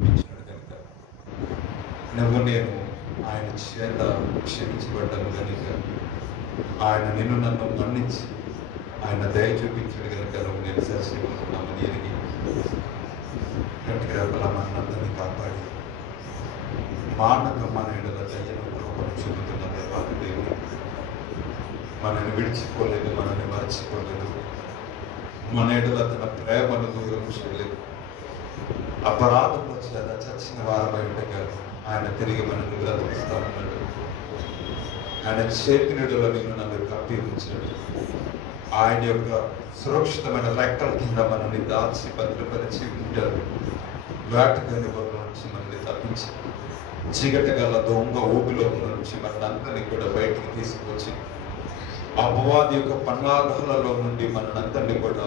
ఇచ్చినాడు కనుక నువ్వు నేను ఆయన చేత క్షమించబడ్డాను కనుక ఆయన నిన్ను నన్ను మన్నించి ఆయన దయ చూపించాడు కనుక నువ్వు నేను సరిచేస్తున్నామని ఎరిగి గట్టిగా మనందరినీ కాపాడి మానక మన ఎడల దయ్యను కృపను చూపుతున్న దేవాది దేవుడు మనల్ని విడిచిపోలేదు, మనల్ని మర్చిపోలేదు, మన ఎడల తన ప్రేమను దూరం చేయలేదు. అపరాధంలో చేత చచ్చిన వారమై ఉండగా ఆయన తిరిగి మనల్ని బ్రతికిస్తా ఉన్నాడు. ఆయన చేతినిడులో నిన్ను నన్ను కప్పి ఉంచాడు. ఆయన యొక్క సురక్షితమైన రెక్కల కింద మనల్ని దాచి భద్రపరిచి ఉంటాడు. వేటగాని బొర్ర నుంచి మనల్ని తప్పించి చీకటి గల దొంగ ఊపిలో నుంచి మనందరినీ కూడా బయటికి తీసుకొచ్చి అపవాది యొక్క పన్నాగాలలో నుండి మనందరినీ కూడా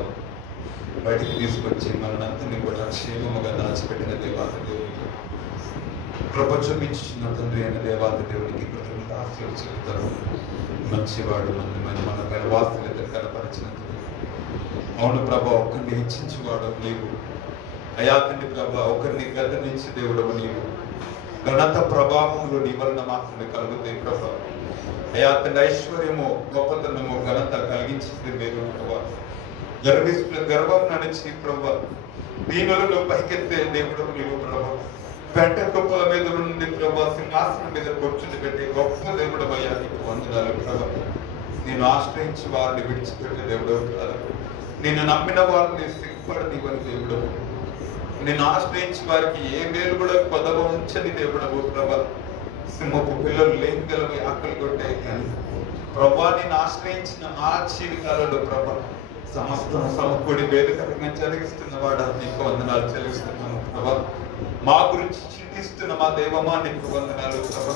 బయటికి తీసుకొచ్చి మనందరినీ కూడా క్షేమముగా దాచిపెట్టిన దేవాది దేవునికి కృప చూపించిన తండ్రి అయిన దేవాది దేవునికి కృతజ్ఞతాస్తులు చెబుతారు. మంచివాడు మన గర్వాస్తులతో కనపరిచినందుకు. అవును ప్రభా, ఒకరిని హెచ్చించేవాడు నీవు. అయా తండ్రి ప్రభా, ఒకరిని గద్దనించి దేవుడవు నీవు. ఘనత ప్రభావములు నీ వలన మాత్రమే కలుగుతాయి ప్రభా. అయా తండ్రి ఐశ్వర్యము, గొప్పతనము, ఘనత కలిగించింది మీరు ప్రభా. గర్వం నడిచి ప్రభా దీనులను పైకెత్తే దేవుడవు నీవు ప్రభా. పెంట గొప్పల మీద నుండి ప్రభా సింహాసనం మీద కూర్చుని పెట్టి గొప్ప దేవుడు అయ్యా నీకు వందనాలు ప్రభా. నేను ఆశ్రయించి వారిని విడిచిపెట్టే దేవుడవు కాదు. నిన్ను నమ్మిన వారిని సిగ్గుపడనివ్వని దేవుడవు. నేను ఆశ్రయించి వారికి ఏ మేలు కూడా కొదవ ఉంచని దేవుడవు ప్రభా. సింహపు పిల్లలు లేని గలవి ఆకలి కొట్టాయి కానీ ప్రభా నేను ఆశ్రయించిన ఆ జీవితాలలో ప్రభా సమస్తం సమకూడి వేదికరంగా చెలిగిస్తున్న వాడా నీకు వందనాలు చెల్లిస్తున్నాను ప్రభా. మా గురించి చింతిస్తున్న మా దేవమా నీకు వందనాలు ప్రభా.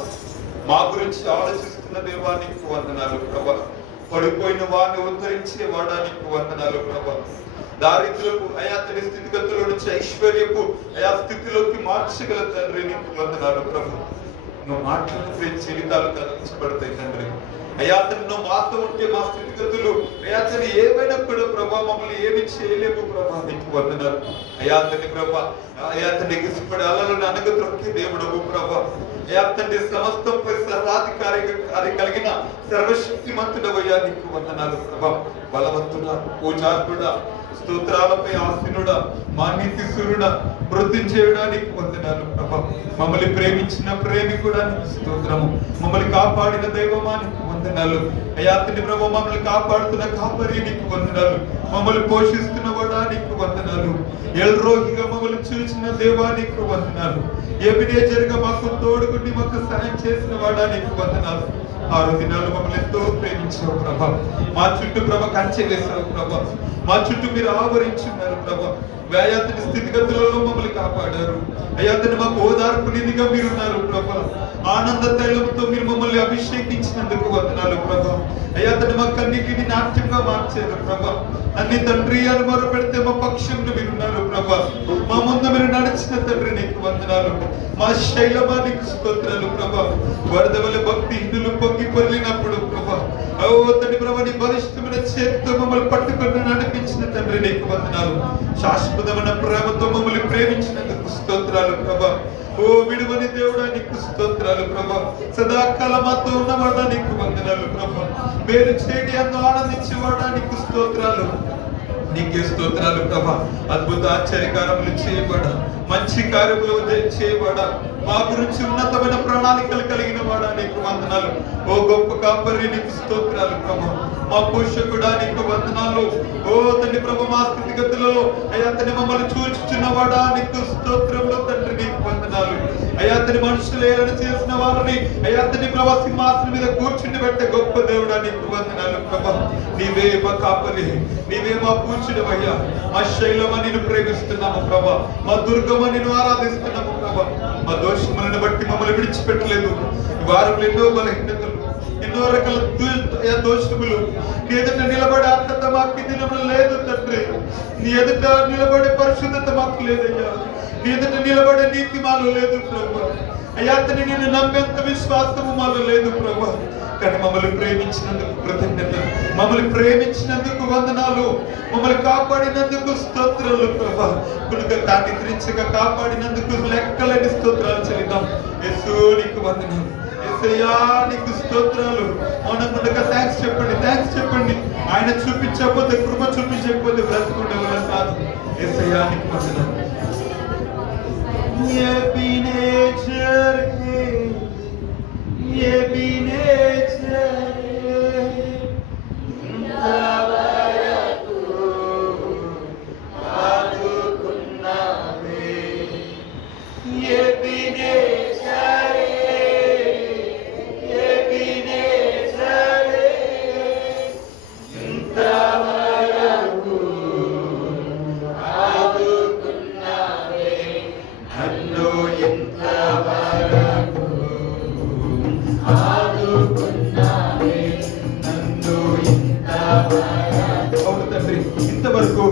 మా గురించి ఆలోచిస్తున్న దేవా నీకు వందనాలు ప్రభా. పడిపోయిన వారిని ఉద్ధరించే వాడా నీకు వందనాలు ప్రభా. దారిద్ర్యపు అయాతని స్థితిగతుల నుంచి ఐశ్వర్యపు అయా స్థితిలోకి మార్చగల తండ్రి నీకు వందనాలు ప్రభా. నువ్వు మాట్లాడితే జీవితాలు కదిలించబడతాయి తండ్రి. అయాతను నువ్వు మాతో ఉంటే మా స్థితిగతులు అయాతని ఏమైనా కూడా ప్రభా మమ్మల్ని ఏమి చేయలేము ప్రభా నీకు వందనాలు. అయాతని ప్రభా అయాతని ఎగిసిపడి అలలను అనగద్రొక్కి దేవుడవు ప్రభా. అయాతండి సమస్తంపై సర్వాధికారి కలిగిన సర్వశక్తిమంతుడవయ్యా నీకు వందనాలు ప్రభా. బలవంతుడా, పూజార్పుడా, స్తోత్రాలపై ఆసీనుడా, మాన్యతి సూర్యుడా, మృత్యుంజయుడా నీకు వందనాలు ప్రభా. మమ్మల్ని ప్రేమించిన ప్రేమికుడా నీకు స్తోత్రము. మమ్మల్ని కాపాడిన దైవమా నీకు వందనాలు. అయాతని ప్రభా మమ్మల్ని కాపాడుతున్న కాపరి నీకు వందనాలు. మమ్మల్ని పోషిస్తున్న వాడా నీకు వందనాలు. ఎల్రోహిగా మమ్మల్ని చూసిన దేవా నీకు వందనాలు. ఎబినేజర్గా మాకు తోడుగుండి మాకు సహాయం చేసిన వాడా నీకు వందనాలు. 6 దినాలు మమ్మల్ని ఎంతో ప్రేమించావు ప్రభా. మా చుట్టూ ప్రభ కంచె వేసావు ప్రభా. మా చుట్టూ మీరు ఆవరించున్నారు ప్రభా. అయాతని స్థితిగతులలో మమ్మల్ని కాపాడారు. అయాతని మాకు ఓదార్పు నిధిగా మీరున్నారు ప్రభా. ఆనంద తైలంతో మీరు మమ్మల్ని అభిషేకించినందుకు వందనాలు ప్రభా. అయాతని మా కన్నిటిని నాట్యంగా మార్చారు ప్రభా. అన్ని తండ్రి అని మొర పెడితే మా పక్షంలో మీరున్నారు ప్రభా. మా ముందు మీరు నడిచిన తండ్రి నీకు వందనాలు. మా శైలమా నీకు స్తోత్రాలు ప్రభా. వరద వల్ల భక్తి హిందులు పొంగి పొర్లినప్పుడు ప్రభా ఓ తండ్రి ప్రభా నీ బలిష్టమైన చేతితో మమ్మల్ని పట్టుకొని నడిపించిన తండ్రి నీకు వందనాలు. శాశ్వతమైన ప్రేమతో మమ్మల్ని ప్రేమించినందుకు స్తోత్రాలు ప్రభా. ఓ విడువని దేవుడా నీకు స్తోత్రాలు ప్రభా. సదాకాలం మాతో ఉన్నవాడా నీకు వందనాలు ప్రభా. మీరు చేయడి అన్ను ఆనందించేవాడా నీకు స్తోత్రాలు. నీకే స్తోత్రాలు ప్రభా. అద్భుత ఆశ్చర్యకారములు చేయబడా, మంచి కార్యములు చేయబడా, మా గురించి ఉన్నతమైన ప్రణాళికలు కలిగిన వాడా నీకు వందనాలు. ఓ గొప్ప కాపరి నీకు స్తోత్రాలు ప్రభా. మా పోషకుడా నీకు వందనాలు. ఓ తండ్రి ప్రభా మా స్థితిగతులలో అయాతని మమ్మల్ని చూచుచున్నవాడా నీకు స్తోత్రములు తండ్రి నీకు వందనాలు. అయాతని మనుషులు ఏలన చేసిన వారిని అయాతని ప్రభా సింహాసనం మీద కూర్చుండి పెట్టే గొప్ప దేవుడా నీకు వందనాలు ప్రభా. నీవే మా కాపరి, నీవే మా పూచుడవయ్యా. మా శైలమ నిన్ను ప్రేమిస్తున్నాము ప్రభా. మా దుర్గమ నిన్ను ఆరాధిస్తున్నాము ప్రభా. మా దోషములను బట్టి మమ్మల్ని విడిచిపెట్టలేదు. వారంలో ఎన్నో బలహీనతలు, ఎన్నో రకాల దోషములు. నీ ఎదుట నిలబడే అర్హత మాకు ఈ దినములో లేదు తండ్రి. నీ ఎదుట నిలబడే పరిశుద్ధత మాకు లేదయ్యా. నీ ఎదుట నిలబడే నీతి మాలో లేదు ప్రభా. అయాతని నేను నమ్మేంత విశ్వాసము మాలో లేదు ప్రభా. కానీ మమ్మల్ని ప్రేమించినందుకు కృతజ్ఞతలు, మమ్మల్ని ప్రేమించినందుకు వందనాలు, మమ్మల్ని కాపాడినందుకు స్తోత్రాలు ప్రభా. కునుక నిద్రించగా కాపాడినందుకు లెక్కలేని స్తోత్రాలు చెల్లిద్దాం. యేసు నీకు వందనాలు, యేసయ్యా నీకు స్తోత్రాలు. అవునకుండా థ్యాంక్స్ చెప్పండి, థ్యాంక్స్ చెప్పండి. ఆయన చూపించకపోతే, కృప చూపించకపోతే బ్రతుకుండే వాళ్ళం కాదు. యేసయ్యా నీకు వందనాలు. ఇంతవరకు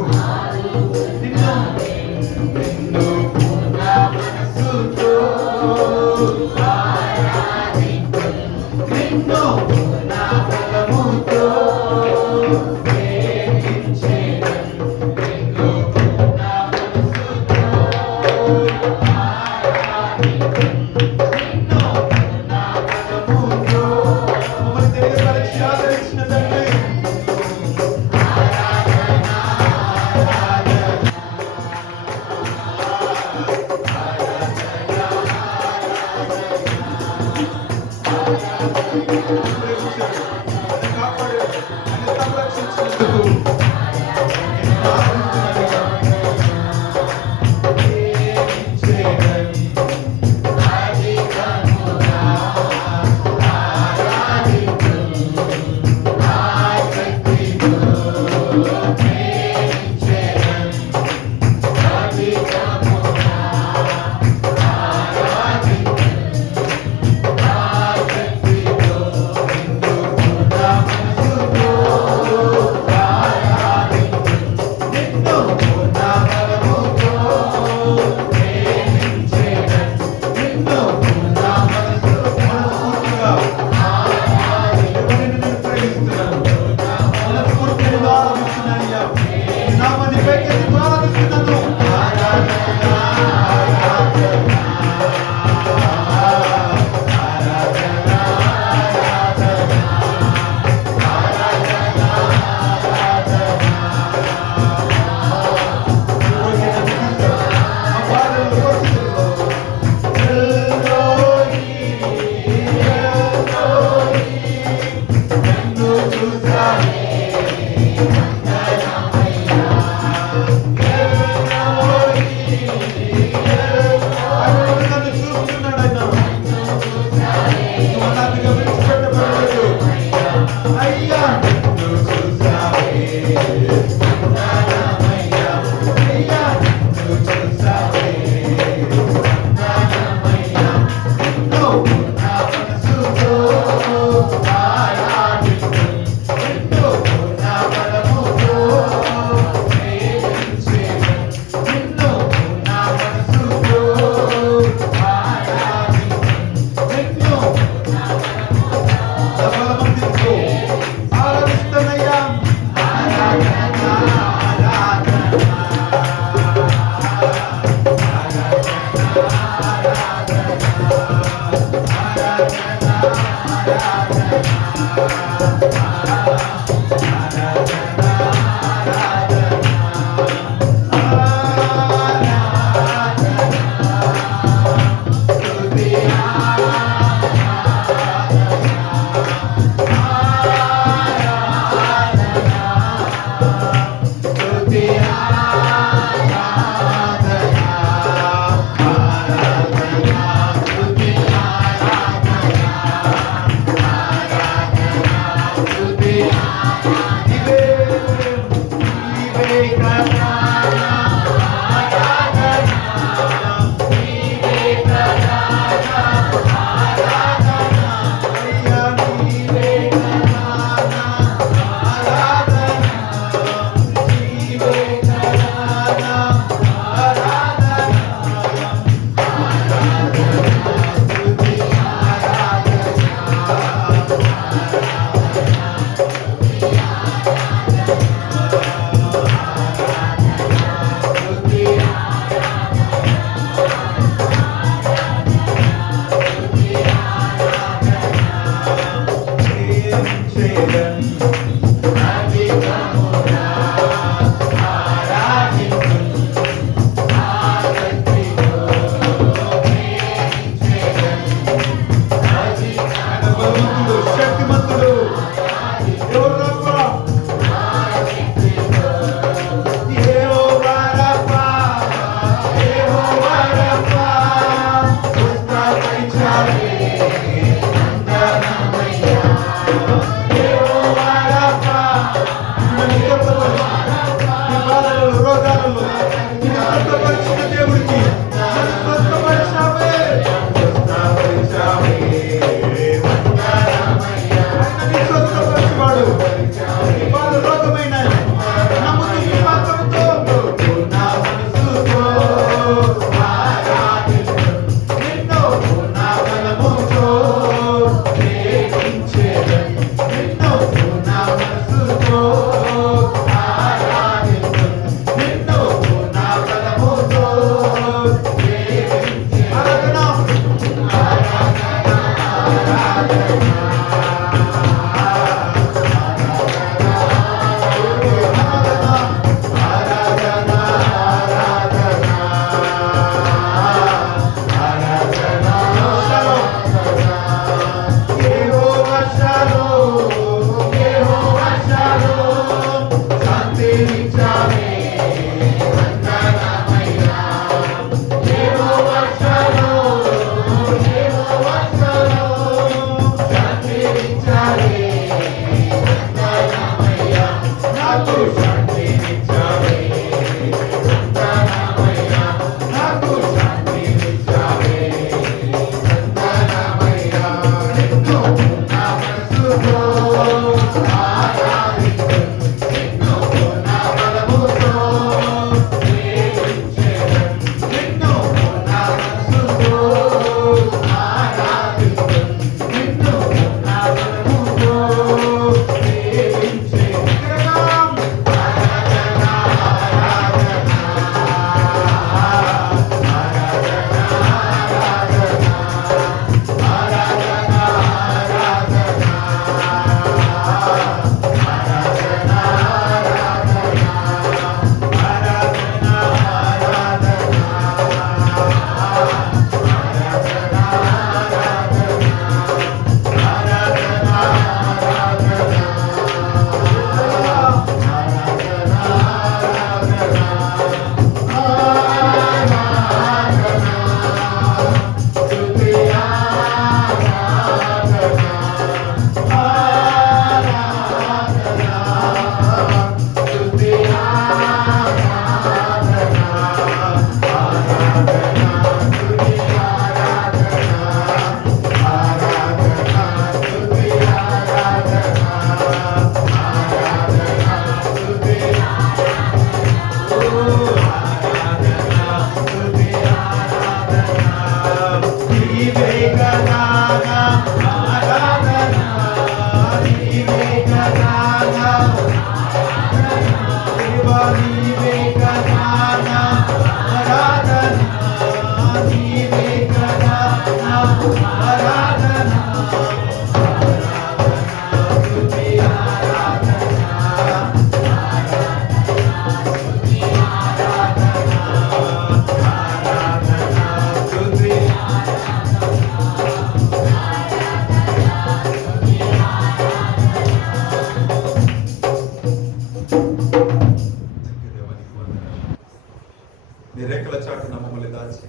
నీ రెక్కల చాటున మమ్మల్ని దాచి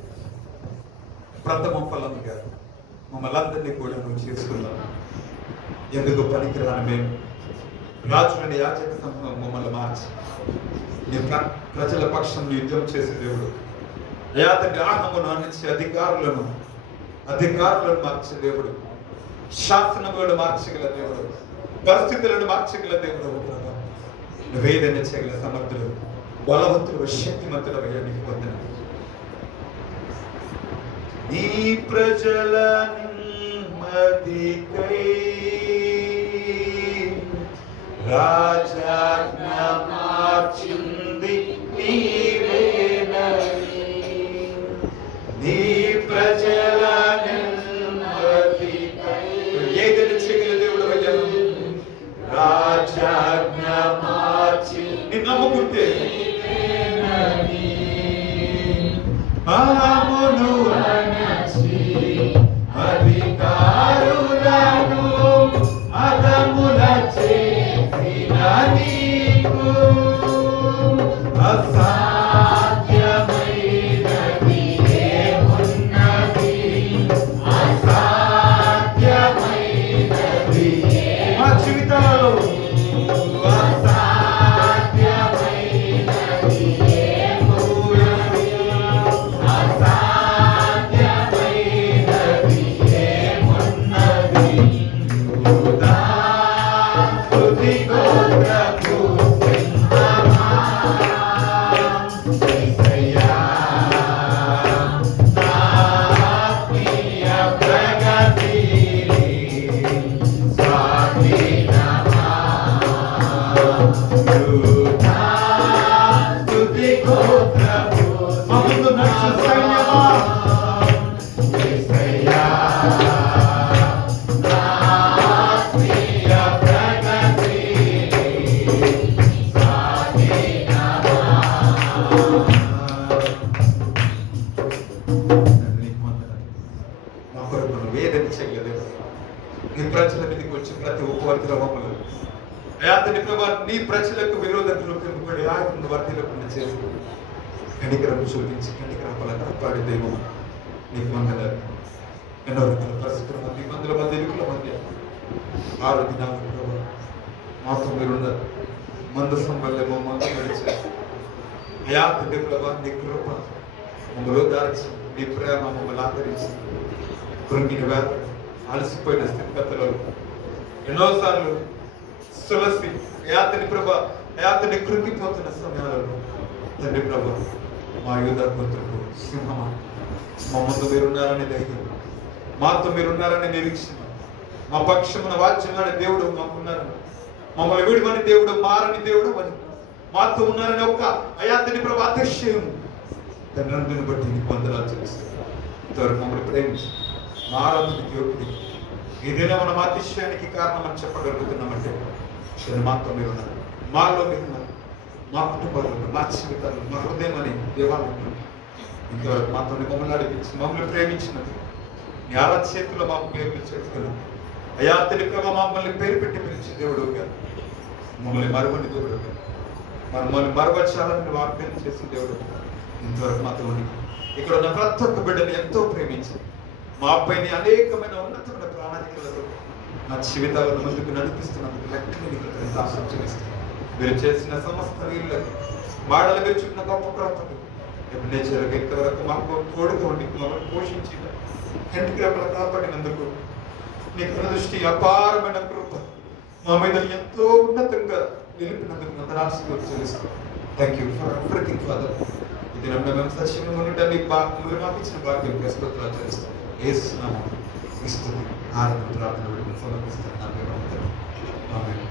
ప్రథమ ఫలంగా మమ్మల్ని అందరినీ కూడా నువ్వు చేసుకున్నావు. ఎందుకు పనికిరాని మేము రాజులని యాజక సమూహం మమ్మల్ని మార్చి నీ ప్రజల పక్షం యుద్ధం చేసే దేవుడు. అయా తండ్రి, ఆహ్మను అందించే అధికారులను మార్చే దేవుడు, శాసనములను మార్చగల దేవుడు, పరిస్థితులను మార్చగల దేవుడు. నువ్వేదైనా చేయగల సమర్థులు, బలవంతుడు, శక్తిమంతుడు అయ్యా నీకు పొందిన నీ ప్రజల నెమ్మదికై రాజాజ్ఞ మార్చింది నీవేనని. నీ ప్రజల నెమ్మదికై ఏదైనా చేయగల దేవుడు అయ్యా. రాజాజ్ఞ మార్చి నీ నమ్ముకుంటే ఆమును అనచి అధికారులను అదముల చేసిన నీకు అసాధ్యమైనది ఏమున్నది? అసాధ్యమైనది మా జీవితాలలో నీ ప్రజల మీదకి వచ్చి ప్రతి ఉపవర్తుల మమ్మల్ని అతని నీ ప్రజలకు విరోధంలో పెంపబడి ఆయన వర్తిలకుండా చేసి కనికరం చూపించి కనికరం వల్ల కాపాడి దైవం నీకు వందనాలు. ఎన్నో రకాల పరిస్థితుల మధ్య, ఇబ్బందుల మధ్య, ఇరుకుల మధ్య 6 దినాలు ప్రభావ మాతో మీరున్నారు. మందసం వల్లే మందు నడిచారు. అయా తండ్రి ప్రభా, నీ కృప మమ్మల్ని దాచి, నీ ప్రేమ మమ్మల్ని ఆదరించి కృంగిన వేద అలసిపోయిన స్థితిగతులలో ఎన్నోసార్లు సులసి యాతని ప్రభ యాతని కృంగిపోతున్న సమయాలలో తండ్రి ప్రభ మా యూదా గోత్రపు సింహమా, మా ముందు మీరున్నారని ధైర్యం, మాతో మీరున్నారని నిరీక్షణ, మా పక్షమున వాచ్యమని దేవుడు మాకున్నారని, మమ్మల్ని విడువని దేవుడు, మారని దేవుడు అని మాతో ఉన్నారని ఒక అయాతని ప్రభ అతిశయం తండ్రిని బట్టి నీకు వందనాలు చేస్తారు. ఇంతవరకు మమ్మల్ని ప్రేమించి మారందుకు యోగ్యుడి ఏదైనా మనం అతిశయానికి కారణం అని చెప్పగలుగుతున్నామంటే మాతో మీరున్నారు, మాలో మీరున్నారు, మా కుటుంబాలు, మా జీవితాలు, మా హృదయం అనే దేవాలయంలో ఇంతవరకు మాతో మమ్మల్ని నడిపించి మమ్మల్ని ప్రేమించినది నీ ఆరా చేతిలో మా పేరు చేసుకోగలం. అయా తెలియక మమ్మల్ని పేరు పెట్టి పిలిచి దేవుడు గారు, మమ్మల్ని మరువని దేవుడు గారు, మమ్మల్ని మరవచ్చాలని వాగ్దానం చేసిన దేవుడు ఇంతవరకు మాతో ఉండి ఇక్కడ ఉన్న ప్రతి ఒక్క బిడ్డని ఎంతో ప్రేమించి మా పైన అనేకమైన ఉన్నతమైన ప్రణాళికలతో నా జీవితాలను ముందుకు నడిపిస్తున్నందుకు లెక్కని ఆశిస్తున్నాను. మీరు చేసిన సమస్త వీళ్ళకి మాటలు మీరు చుట్టిన గొప్ప క్రమలు ఎప్పుడు నేచర్ వ్యక్తి వరకు మాకు తోడుగా ఉండి మమ్మల్ని పోషించి కంటికి రెప్పల కాపాడినందుకు నీకు దృష్టి అపారమైన కృప మా మీద ఎంతో ఉన్నతంగా నిలిపినందుకు వందనాలు చెల్లిస్తాను. Thank you for everything father. ఇది మేము సత్యంగా ఉండటాన్ని మీరు మాకు ఇచ్చిన భాగ్యం స్తోత్రాలు చెల్లిస్తాం. యేసు నామములో ఇస్తుంది ఆరాధన ప్రార్థన సమర్పిస్తాను. నా పేరు